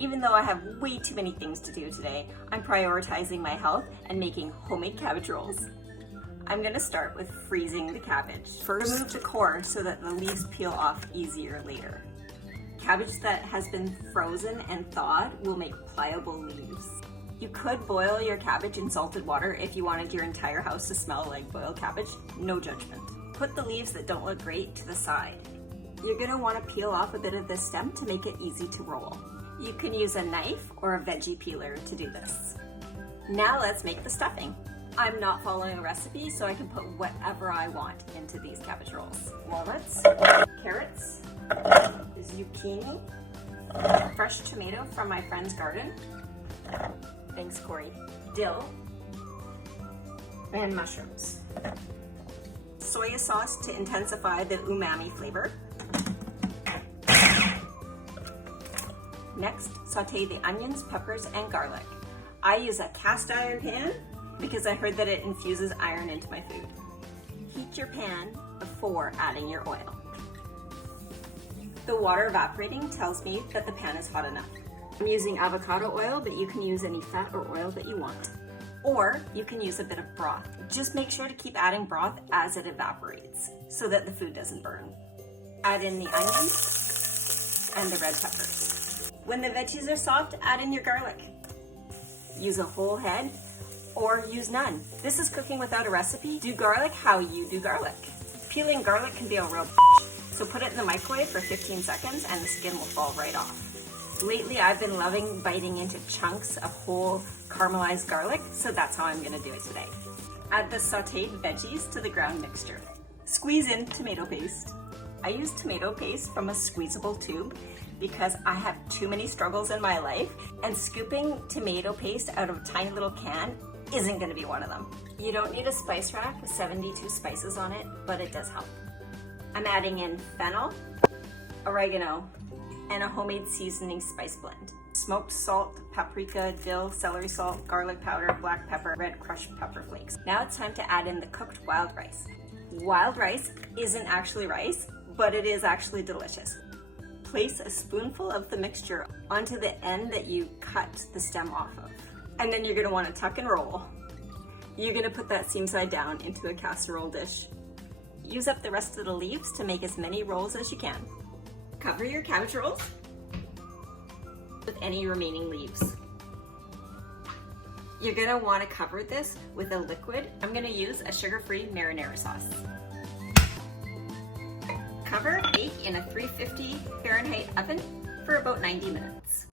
Even though I have way too many things to do today, I'm prioritizing my health and making homemade cabbage rolls. I'm gonna start with freezing the cabbage. First, remove the core so that the leaves peel off easier later. Cabbage that has been frozen and thawed will make pliable leaves. You could boil your cabbage in salted water if you wanted your entire house to smell like boiled cabbage, no judgment. Put the leaves that don't look great to the side. You're gonna wanna peel off a bit of the stem to make it easy to roll. You can use a knife or a veggie peeler to do this. Now let's make the stuffing. I'm not following a recipe, so I can put whatever I want into these cabbage rolls. Walnuts, carrots, zucchini, fresh tomato from my friend's garden, thanks Corey, dill, and mushrooms. Soy sauce to intensify the umami flavor. Next, saute the onions, peppers, and garlic. I use a cast iron pan because I heard that it infuses iron into my food. Heat your pan before adding your oil. The water evaporating tells me that the pan is hot enough. I'm using avocado oil, but you can use any fat or oil that you want. Or you can use a bit of broth. Just make sure to keep adding broth as it evaporates so that the food doesn't burn. Add in the onions and the red peppers. When the veggies are soft, add in your garlic. Use a whole head or use none. This is cooking without a recipe. Do garlic how you do garlic. Peeling garlic can be a real so put it in the microwave for 15 seconds and the skin will fall right off. Lately, I've been loving biting into chunks of whole caramelized garlic, so that's how I'm gonna do it today. Add the sauteed veggies to the ground mixture. Squeeze in tomato paste. I use tomato paste from a squeezable tube because I have too many struggles in my life, and scooping tomato paste out of a tiny little can isn't gonna be one of them. You don't need a spice rack with 72 spices on it, but it does help. I'm adding in fennel, oregano, and a homemade seasoning spice blend. Smoked salt, paprika, dill, celery salt, garlic powder, black pepper, red crushed pepper flakes. Now it's time to add in the cooked wild rice. Wild rice isn't actually rice, but it is actually delicious. Place a spoonful of the mixture onto the end that you cut the stem off of. And then you're gonna wanna tuck and roll. You're gonna put that seam side down into a casserole dish. Use up the rest of the leaves to make as many rolls as you can. Cover your cabbage rolls with any remaining leaves. You're gonna wanna cover this with a liquid. I'm gonna use a sugar-free marinara sauce. Cover, bake in a 350 Fahrenheit oven for about 90 minutes.